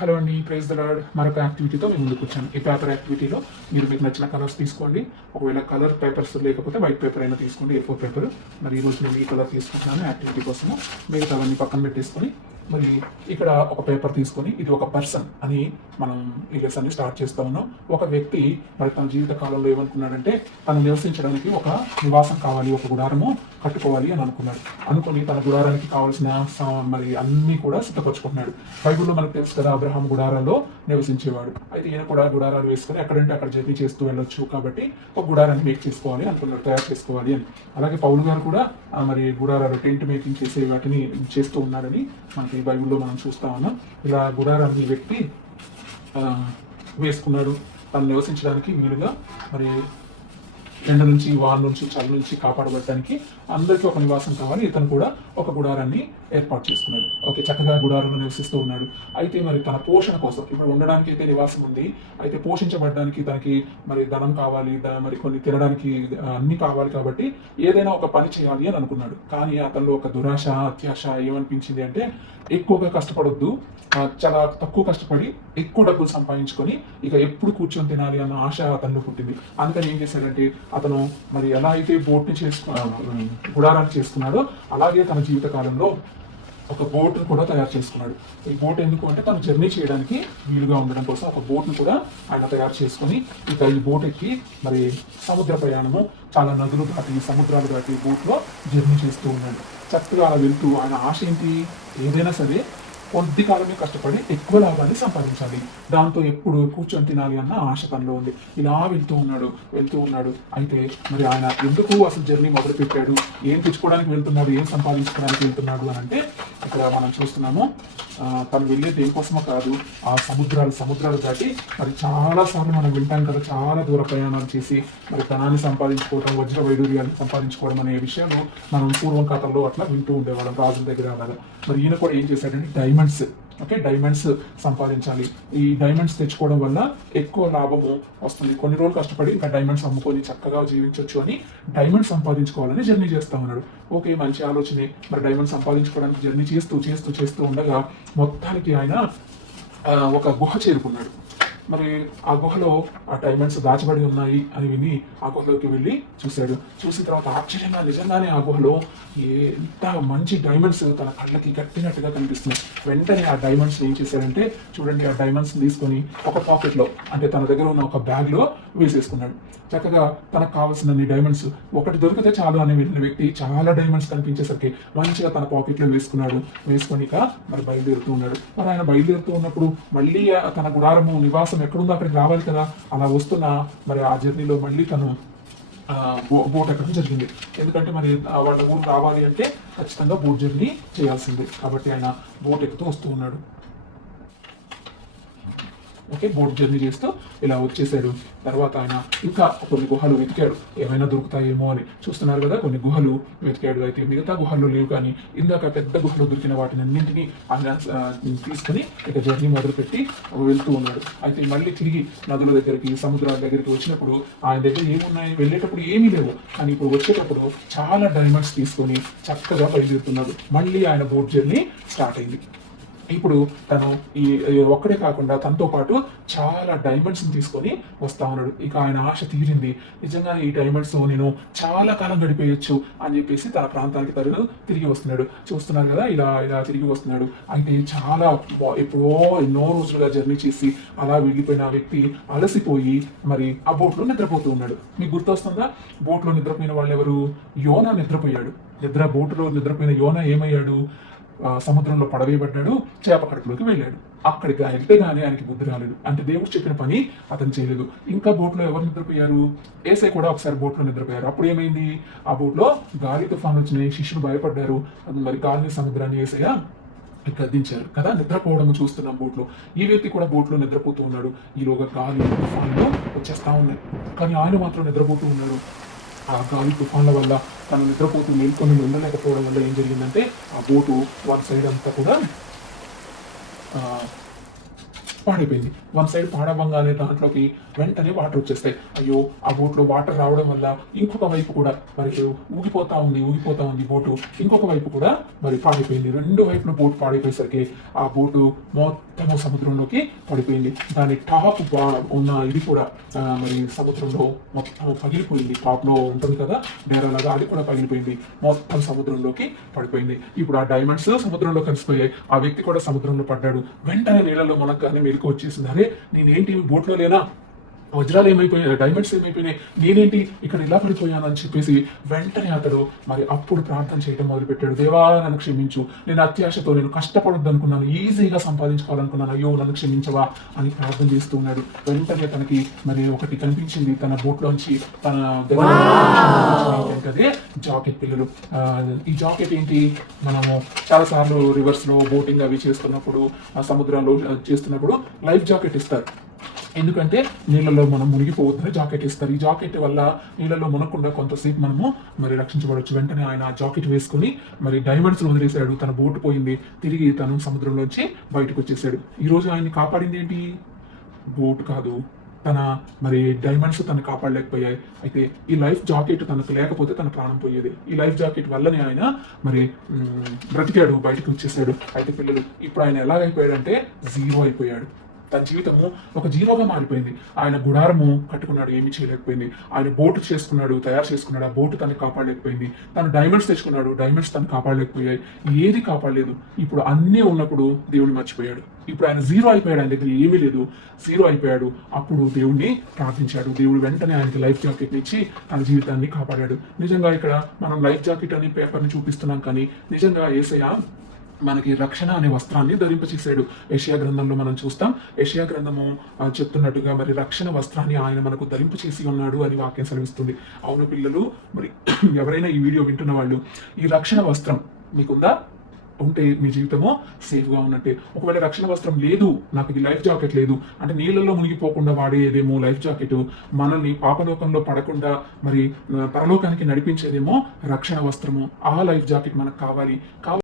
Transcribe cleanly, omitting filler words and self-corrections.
Hello అండి, praise the lord. మరొక యాక్టివిటీతో మేము ముందుకు వచ్చాను. ఈ పేపర్ యాక్టివిటీలో మీకు నచ్చిన కలర్స్ తీసుకోండి. ఒకవేళ కలర్ పేపర్స్ లేకపోతే వైట్ పేపర్ అయినా తీసుకోండి, A4 పేపర్. మరి ఈరోజు నేను ఈ కలర్ తీసుకుంటున్నాను యాక్టివిటీ కోసము. మిగతావన్నీ పక్కన పెట్టేసుకొని మరి ఇక్కడ ఒక పేపర్ తీసుకొని ఇది ఒక పర్సన్ అని మనం ఈ లెసన్ని స్టార్ట్ చేస్తా ఉన్నాం. ఒక వ్యక్తి మరి తన జీవిత కాలంలో ఏమనుకున్నాడంటే తను నివసించడానికి ఒక నివాసం కావాలి, ఒక గుడారము కట్టుకోవాలి అని అనుకుని తన గుడారానికి కావాల్సిన మరి అన్నీ కూడా సిద్ధపరచుకుంటున్నాడు. బైబిల్లో మనకు తెలుసు కదా, అబ్రహాం గుడారాల్లో నివసించేవాడు. అయితే ఈయన కూడా గుడారాలు వేసుకొని ఎక్కడంటే అక్కడ జర్నీ చేస్తూ వెళ్ళొచ్చు కాబట్టి ఒక గుడారాన్ని మేక్ చేసుకోవాలి అనుకున్నాడు, తయారు చేసుకోవాలి అని. అలాగే పౌలు గారు కూడా మరి గుడారాలు టెంట్ మేకింగ్ చేసే వాటిని చేస్తూ ఉన్నాడని మనకి బైబిల్లో మనం చూస్తా ఉన్నాం. ఇలా గుడారాన్ని వ్యక్తి వేసుకున్నాడు తను నివసించడానికి వీలుగా. మరి ఎండ నుంచి, వాన నుంచి, చలి నుంచి కాపాడబడటానికి అందరికీ ఒక నివాసం కావాలి. ఇతను కూడా ఒక గుడారాన్ని ఏర్పాటు చేసుకున్నాడు. ఓకే, చక్కగా గుడారంలో నివసిస్తూ ఉన్నాడు. అయితే మరి తన పోషణ కోసం ఇప్పుడు ఉండడానికి అయితే నివాసం ఉంది, అయితే పోషించబడడానికి తనకి మరి ధనం కావాలి, మరి కొన్ని తినడానికి అన్ని కావాలి. కాబట్టి ఏదైనా ఒక పని చేయాలి అని అనుకున్నాడు. కానీ అతనిలో ఒక దురాశ, అత్యాశ ఏమనిపించింది అంటే ఎక్కువగా కష్టపడొద్దు, చాలా తక్కువ కష్టపడి ఎక్కువ డబ్బులు సంపాదించుకొని ఇక ఎప్పుడు కూర్చొని తినాలి అన్న ఆశ అతనిలో పుట్టింది. అందుకని ఏం చేశాడంటే అతను మరి ఎలా అయితే బోట్ని గుడారాన్ని చేసుకున్నాడో అలాగే తన జీవిత కాలంలో ఒక బోట్ను కూడా తయారు చేసుకున్నాడు. ఈ బోట్ ఎందుకు అంటే తను జర్నీ చేయడానికి వీలుగా ఉండడం కోసం ఒక బోట్ను కూడా ఆయన తయారు చేసుకుని ఇక ఈ బోట్ ఎక్కి మరి సముద్ర ప్రయాణము, చాలా నదులు దాటి, సముద్రాలు దాటి బోట్లో జర్నీ చేస్తూ ఉన్నాడు. చక్కగా అలా వెళ్తూ ఆయన ఆశ ఏంటి, ఏదైనా సరే కొద్ది కాలమే కష్టపడి ఎక్కువ లాభాన్ని సంపాదించాలి, దాంతో ఎప్పుడు కూర్చొని తినాలి అన్న ఆశ తనలో ఉంది. ఇలా వెళ్తూ ఉన్నాడు. అయితే మరి ఆయన ఎందుకు అసలు జర్నీ మొదలు పెట్టాడు, ఏం తెచ్చుకోవడానికి వెళ్తున్నాడు, ఏం సంపాదించుకోవడానికి వెళ్తున్నాడు అని అంటే ఇక్కడ మనం చూస్తున్నాము. తను వెళ్ళే దేనికోసమో కాదు, ఆ సముద్రాలు దాటి మరి చాలా సార్లు మనం వింటాం కదా, చాలా దూర ప్రయాణాలు చేసి మరి ధనాన్ని సంపాదించుకోవడం, వజ్ర వైడూర్యాన్ని సంపాదించుకోవడం అనే విషయాలు మనం పూర్వం కథల్లో అట్లా వింటూ ఉండేవాళ్ళం రాజుల దగ్గర అలాగా. మరి ఈయన కూడా ఏం చేశాడంటే డైమండ్స్ సంపాదించాలి. ఈ డైమండ్స్ తెచ్చుకోవడం వల్ల ఎక్కువ లాభము వస్తుంది, కొన్ని రోజులు కష్టపడి ఇంకా డైమండ్స్ అమ్ముకొని చక్కగా జీవించవచ్చు అని డైమండ్స్ సంపాదించుకోవాలని జర్నీ చేస్తా ఉన్నాడు. ఓకే, మంచి ఆలోచనే. మరి డైమండ్స్ సంపాదించుకోవడానికి జర్నీ చేస్తూ ఉండగా మొత్తానికి ఆయన ఒక గుహ చేరుకున్నాడు. మరి ఆ గుహలో ఆ డైమండ్స్ దాచబడి ఉన్నాయి అని విని ఆ గుహలోకి వెళ్ళి చూసిన తర్వాత ఆశ్చర్యంగా నిజంగానే ఆ గుహలో ఎంత మంచి డైమండ్స్ తన కళ్ళకి కట్టినట్టుగా కనిపిస్తున్నాయి. వెంటనే ఆ డైమండ్స్ ఏం చేశారంటే చూడండి, ఆ డైమండ్స్ తీసుకొని ఒక పాకెట్లో, అంటే తన దగ్గర ఉన్న ఒక బ్యాగ్లో వేసేసుకున్నాడు. చక్కగా తనకు కావాల్సిన డైమండ్స్ ఒకటి దొరికితే చాలు అని వెళ్ళిన వ్యక్తి చాలా డైమండ్స్ కనిపించేసరికి మంచిగా తన పాకెట్లో వేసుకొని మరి బయలుదేరుతూ ఉన్నాడు. మరి ఆయన బయలుదేరుతూ ఉన్నప్పుడు మళ్ళీ తన గుడారము, నివాసం ఎక్కడుందో అక్కడికి రావాలి కదా. అలా వస్తున్న మరి ఆ జర్నీలో మళ్ళీ తను బోట్ ఎక్కడం జరిగింది. ఎందుకంటే మరి వాళ్ళ ఊరు రావాలి అంటే ఖచ్చితంగా బోట్ జర్నీ చేయాల్సిందే. కాబట్టి ఆయన బోట్ ఎక్కుతూ వస్తూ ఉన్నాడు. ఓకే, బోట్ జర్నీ చేస్తూ ఇలా వచ్చేసాడు. తర్వాత ఆయన ఇంకా కొన్ని గుహలు వెతికాడు, ఏమైనా దొరుకుతాయేమో అని. చూస్తున్నారు కదా, కొన్ని గుహలు వెతికాడు. అయితే మిగతా గుహల్లో లేవు, కానీ ఇందాక పెద్ద గుహలో దొరికిన వాటిని అన్నింటినీ ఆయన తీసుకుని ఇక జర్నీ మొదలుపెట్టి వెళ్తూ ఉన్నాడు. అయితే మళ్ళీ తిరిగి నదుల దగ్గరికి, సముద్రాల దగ్గరికి వచ్చినప్పుడు ఆయన దగ్గర ఏమున్నాయి, వెళ్ళేటప్పుడు ఏమీ లేవు, కానీ ఇప్పుడు వచ్చేటప్పుడు చాలా డైమండ్స్ తీసుకొని చక్కగా బయలుదేరుతున్నాడు. మళ్ళీ ఆయన బోట్ జర్నీ స్టార్ట్ అయింది. ఇప్పుడు తను ఈ ఒక్కడే కాకుండా తనతో పాటు చాలా డైమండ్స్ని తీసుకొని వస్తా ఉన్నాడు. ఇక ఆయన ఆశ తీరింది, నిజంగా ఈ డైమండ్స్ నేను చాలా కాలం గడిపేయచ్చు అని చెప్పేసి తన ప్రాంతానికి తిరిగి వస్తున్నాడు. చూస్తున్నారు కదా, ఇలా తిరిగి వస్తున్నాడు. అయితే చాలా ఎప్పుడో ఎన్నో రోజులుగా జర్నీ చేసి అలా వెళ్ళిపోయిన ఆ వ్యక్తి అలసిపోయి మరి ఆ బోట్లో నిద్రపోతూ ఉన్నాడు. మీకు గుర్తొస్తుందా, బోట్లో నిద్రపోయిన వాళ్ళు ఎవరు? యోనా నిద్రపోయాడు. బోటులో నిద్రపోయిన యోనా ఏమయ్యాడు? సముద్రంలో పడవేయబడ్డాడు, చేప కడుపులోకి వెళ్ళాడు. అక్కడికి వెళ్తే కానీ ఆయనకి బుద్ధి రాలేదు, అంటే దేవుడు చెప్పిన పని అతను చేయలేదు. ఇంకా బోట్లో ఎవరు నిద్రపోయారు? ఏసై కూడా ఒకసారి బోట్లో నిద్రపోయారు. అప్పుడు ఏమైంది? ఆ బోట్లో గాలి తుఫాను వచ్చినాయి, శిష్యులు భయపడ్డారు. మరి గాలిని, సముద్రాన్ని ఏసయ్య గద్దించారు కదా. నిద్రపోవడం చూస్తున్నాం బోట్లో. ఈ వ్యక్తి కూడా బోట్లో నిద్రపోతూ ఉన్నాడు. ఈలోగా గాలి, తుఫాన్లు వచ్చేస్తా ఉన్నాయి, కానీ ఆయన మాత్రం నిద్రపోతూ ఉన్నాడు. ఆ గాలి తుఫాన్ల వల్ల తను నిద్రపోతూ మేల్కొని ఉండలేకపోవడం వల్ల ఏం జరిగిందంటే ఆ బోటు వన్ సైడ్ అంతా కూడా పాడైపోయింది. వన్ సైడ్ పాడవంగానే దాంట్లోకి వెంటనే వాటర్ వచ్చేస్తాయి. అయ్యో, ఆ బోట్లో వాటర్ రావడం వల్ల ఇంకొక వైపు కూడా మరి ఊగిపోతా ఉంది బోటు. ఇంకొక వైపు కూడా మరి పాడైపోయింది. రెండు వైపున బోటు పాడైపోయేసరికి ఆ బోటు మొత్తం మొత్తము సముద్రంలోకి పడిపోయింది. దాని టాప్ ఉన్న ఇది కూడా మరి సముద్రంలో మొత్తం పగిలిపోయింది. టాప్ లో ఉంటుంది కదా డేరాలాగా, అది కూడా పగిలిపోయింది, మొత్తం సముద్రంలోకి పడిపోయింది. ఇప్పుడు ఆ డైమండ్స్ సముద్రంలో కలిసిపోయాయి. ఆ వ్యక్తి కూడా సముద్రంలో పడ్డాడు. వెంటనే నీళ్ళలో మునగ్గానే మెలకు వచ్చేసింది. అరే నేనేంటి బోట్లో లేనా, వజ్రాలు ఏమైపోయాయి, డైమండ్స్ ఏమైపోయినాయి, నేనేంటి ఇక్కడ ఇలా పడిపోయాను అని చెప్పేసి వెంటనే అతడు మరి అప్పుడు ప్రార్థన చేయడం మొదలుపెట్టాడు. దేవా నన్ను క్షమించు, నేను అత్యాశతో నేను కష్టపడొద్దు అనుకున్నాను, ఈజీగా సంపాదించుకోవాలనుకున్నాను, అయ్యో నన్ను క్షమించవా అని ప్రార్థన చేస్తూ ఉన్నాడు. వెంటనే తనకి మరి ఒకటి కనిపించింది తన బోట్లోంచి, తన ఏంటంటే జాకెట్ పిల్లలు. ఈ జాకెట్ ఏంటి, మనము చాలా సార్లు రివర్స్ లో బోటింగ్ అవి చేస్తున్నప్పుడు సముద్రంలో చేస్తున్నప్పుడు లైఫ్ జాకెట్ ఇస్తారు. ఎందుకంటే నీళ్ళలో మనం మునిగిపోవద్దని జాకెట్ ఇస్తారు. ఈ జాకెట్ వల్ల నీళ్ళలో మునగకుండా కొంతసేపు మనము మరి రక్షించబడవచ్చు. వెంటనే ఆయన ఆ జాకెట్ వేసుకుని మరి డైమండ్స్ వదిలేశాడు. తన బోటు పోయింది, తిరిగి తను సముద్రంలోంచి బయటకు వచ్చేసాడు. ఈ రోజు ఆయన్ని కాపాడింది ఏంటి, బోట్ కాదు, తన మరి డైమండ్స్ తను కాపాడలేకపోయాయి. అయితే ఈ లైఫ్ జాకెట్ తనకు లేకపోతే తన ప్రాణం పోయేది. ఈ లైఫ్ జాకెట్ వల్లనే ఆయన మరి బ్రతికాడు, బయటకు వచ్చేసాడు. అయితే పిల్లలు ఇప్పుడు ఆయన ఎలాగైపోయాడంటే జీరో అయిపోయాడు. తన జీవితము ఒక జీరోగా మారిపోయింది. ఆయన గుడారము కట్టుకున్నాడు, ఏమీ చేయలేకపోయింది. ఆయన బోటు చేసుకున్నాడు, తయారు చేసుకున్నాడు, ఆ బోటు తనని కాపాడలేకపోయింది. తను డైమండ్స్ తెచ్చుకున్నాడు, డైమండ్స్ తను కాపాడలేకపోయాయి, ఏది కాపాడలేదు. ఇప్పుడు అన్నీ ఉన్నప్పుడు దేవుడిని మర్చిపోయాడు. ఇప్పుడు ఆయన జీరో అయిపోయాడు, ఆయన దగ్గర ఏమీ లేదు, జీరో అయిపోయాడు. అప్పుడు దేవుడిని ప్రార్థించాడు. దేవుడు వెంటనే ఆయనకి లైఫ్ జాకెట్ ఇచ్చి తన జీవితాన్ని కాపాడాడు. నిజంగా ఇక్కడ మనం లైఫ్ జాకెట్ అని పేపర్ని చూపిస్తున్నాం, కానీ నిజంగా యేసయ్య మనకి రక్షణ అనే వస్త్రాన్ని ధరింపచేశాడు. యెషయా గ్రంథంలో మనం చూస్తాం. యెషయా గ్రంథము చెప్తున్నట్టుగా మరి రక్షణ వస్త్రాన్ని ఆయన మనకు ధరింపచేసి ఉన్నాడు అని వాక్యం సెలవిస్తుంది. అవును పిల్లలు, మరి ఎవరైనా ఈ వీడియో వింటున్న వాళ్ళు ఈ రక్షణ వస్త్రం మీకుందా, ఉంటే మీ జీవితము సేఫ్గా ఉన్నట్టే. ఒకవేళ రక్షణ వస్త్రం లేదు, నాకు ఈ లైఫ్ జాకెట్ లేదు అంటే నీళ్ళల్లో మునిగిపోకుండా వాడేదేమో లైఫ్ జాకెట్, మనల్ని పాపలోకంలో పడకుండా మరి పరలోకానికి నడిపించేదేమో రక్షణ వస్త్రము. ఆ లైఫ్ జాకెట్ మనకు కావాలి.